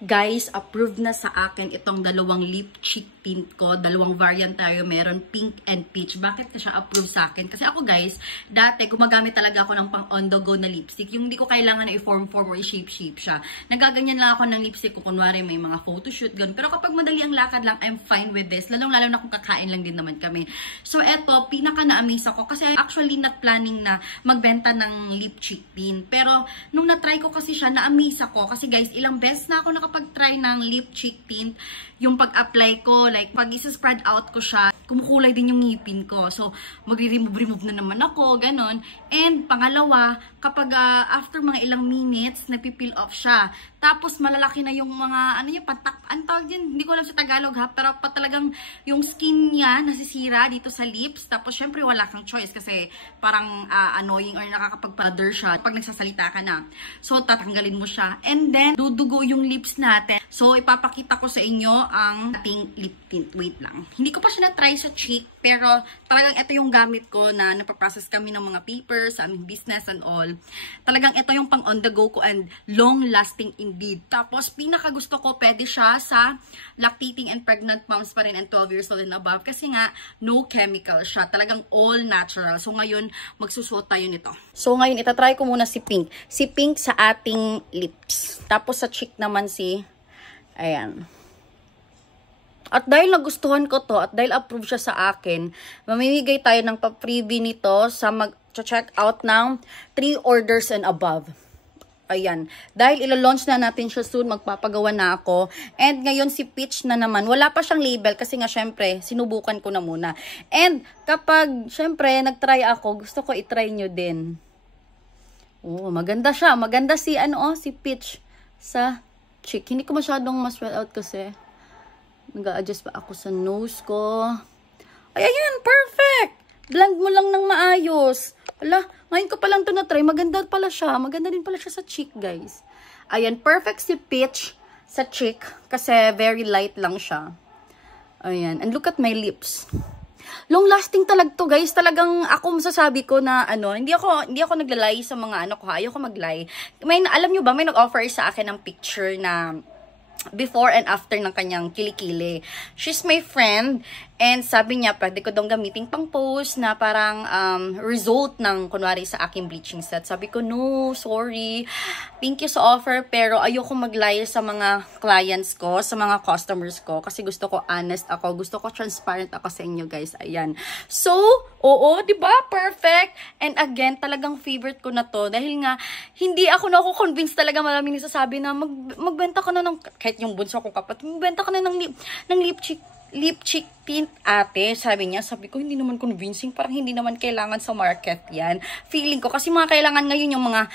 Guys, approved na sa akin itong dalawang lip cheek tint ko. Dalawang variant tayo. Meron pink and peach. Bakit ka siya approved sa akin? Kasi ako guys, dati gumagamit talaga ako ng pang on the go na lipstick. Yung hindi ko kailangan na i-form-form or i-shape-shape siya. Nagaganyan lang ako ng lipstick ko. Kunwari may mga photoshoot, ganun. Pero kapag madali ang lakad lang, I'm fine with this. Lalong-lalo na kung kakain lang din naman kami. So eto, pinaka na-amaze ako. Kasi actually not planning na magbenta ng lip cheek tint. Pero nung na-try ko kasi siya, na-amaze ako. Kasi guys, ilang beses na ako nakapag-try ng lip cheek tint. Yung pag-apply ko, like pag isa-spread out ko siya, kumukulay din yung ngipin ko. So, magre-remove na naman ako, ganon. And pangalawa, kapag after mga ilang minutes, nagpipeel off siya. Tapos malalaki na yung mga, ano yung patak, ang tawag yun, hindi ko alam sa Tagalog ha, pero pa talagang yung skin niya nasisira dito sa lips. Tapos syempre wala kang choice kasi parang annoying or nakakapag-powder siya pag nagsasalita ka na. So, tatanggalin mo siya. And then, dudugo yung lips natin. So, ipapakita ko sa inyo ang ating lip tint. Wait lang. Hindi ko pa siya na-try sa cheek, pero talagang ito yung gamit ko na napaprocess kami ng mga papers sa aming business and all. Talagang ito yung pang on the go ko and long-lasting indeed. Tapos, pinaka gusto ko, pwede siya sa lactating and pregnant moms pa rin and 12 years old and above. Kasi nga, no chemical siya. Talagang all natural. So, ngayon, magsusuot tayo nito. So, ngayon, itatry ko muna si Pink. Si Pink sa ating lips. Tapos, sa cheek naman si, ayan. At dahil nagustuhan ko to, at dahil approve siya sa akin, mamimigay tayo ng pa-freebie nito sa mag-check out ng 3 orders and above. Ayan. Dahil ilo-launch na natin siya soon, magpapagawa na ako. And ngayon si Peach na naman, wala pa siyang label kasi nga syempre, sinubukan ko na muna. And kapag syempre, nag-try ako, gusto ko i-try nyo din. Oh, maganda siya. Maganda si, si Peach sa cheek. Hindi ko masyadong ma-spread out kasi nag-a-adjust pa ako sa nose ko. Ay, ayan, perfect! Blend mo lang ng maayos. Ala, ngayon ko pa lang ito na-try. Maganda pala siya. Maganda din pala siya sa cheek, guys. Ayan, perfect si Peach sa cheek. Kasi very light lang siya. Ayan, and look at my lips. Long lasting talaga to, guys. Talagang ako masasabi ko na hindi ako naglalay sa mga ko. Ayoko maglay. Alam nyo ba, may nag-offer sa akin ng picture na before and after ng kanyang kilikili. She's my friend and sabi niya pwede ko daw gamitin pang post na parang result ng kunwari sa aking bleaching set. Sabi ko, no, sorry. Thank you sa offer pero ayoko maglaya sa mga clients ko, sa mga customers ko kasi gusto ko honest ako. Gusto ko transparent ako sa inyo, guys. Ayan. So, oo, 'di ba? Perfect. And again, talagang favorite ko na to dahil nga hindi ako convince talaga maraming nagsasabi na magbenta ka na ng kahit yung bunso ko kapatid, magbenta ka na ng lip cheek tint ate, sabi ko hindi naman convincing, parang hindi naman kailangan sa market yan. Feeling ko, kasi mga kailangan ngayon yung mga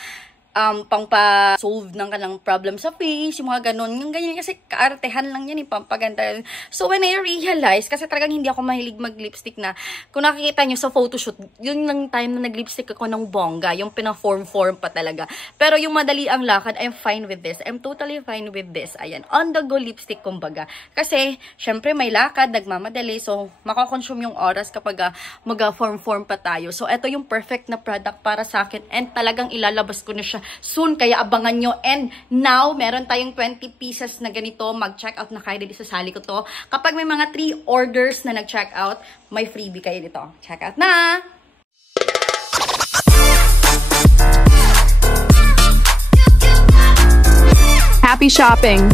pang-solve ng kanilang problem sa face, yung mga ganun. Yung ganyan kasi kaartehan lang yan, pampaganda. So, when I realized, kasi talagang hindi ako mahilig mag-lipstick na, kung nakikita nyo sa photoshoot, yun lang time na nag-lipstick ako ng bongga, yung pina-form pa talaga. Pero yung madali ang lakad, I'm fine with this. I'm totally fine with this. Ayan, on-the-go lipstick, kumbaga. Kasi, syempre, may lakad, nagmamadali, so, makakonsume yung oras kapag mag-form pa tayo. So, ito yung perfect na product para sa akin, and talagang ilalabas ko na siya soon, kaya abangan nyo. And now, meron tayong 20 pieces na ganito. Mag-check out na kayo dito, sasali ko to. Kapag may mga 3 orders na nag-check out, may freebie kayo dito. Check out na! Happy shopping!